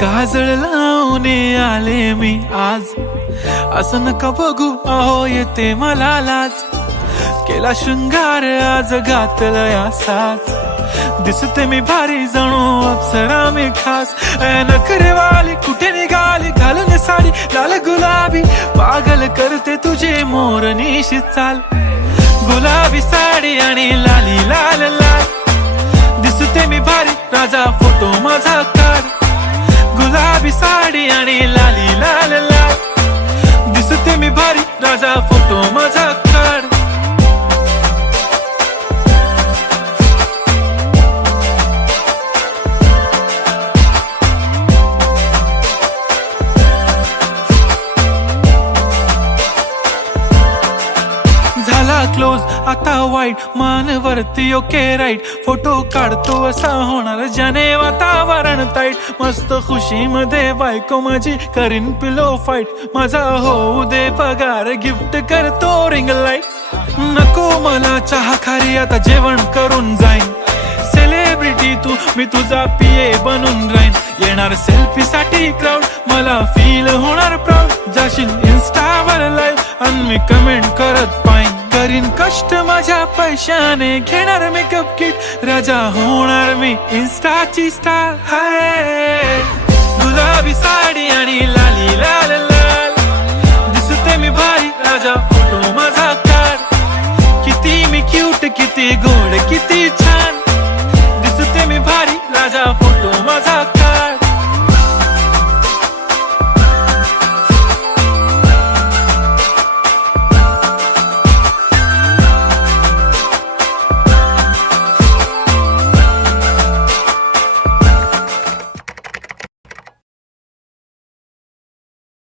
काजळ लावून आले मी आज, असं नका बघू अहो येते मला लाज. केला शृंगार आज घातला साज, दिसते मी भारी जणू अप्सरा मी खास. नखरेवाली कुठे निघाली घालून साडी लाल गुलाबी, पागल करते तुझे मोरनीशी चाल. गुलाबी साडी आणि लाली लाल लाल, दिसते मी भारी राजा फोटो माझा काढ. गुलाबी साडी आणि लाली लाल लाल, दिसते मी भारी राजा फोटो माझा काढ. झाला क्लोज आता वाईट, मानवरती ओके राईट. फोटो काढतो असा होणार ज्याने वातावरण ताईट. मस्त खुशी मध्ये बायको माझी करीन पिलो फाईट. माझा होऊ दे पगार गिफ्ट करतो रिंग लाईट. नको मला चहा खारी आता जेवण करून जाईन. सेलिब्रिटी तू मी तुझा पिये बनून राहीन. येणार सेल्फी साठी क्राऊड मला फील होणार प्राऊड. जाशील इन्स्टावर लाईव्ह आणि मी कमेंट करत पाईन. करीन कष्ट माझ्या पैशाने घेणार मेकअप किट. राजा होणार मी इन्स्टाची स्टार. हाय गुलाबी साडी आणि लाली लाल लाल, दिसते मी भारी राजा फोटो माझा काढ. किती मी क्यूट किती गोड किती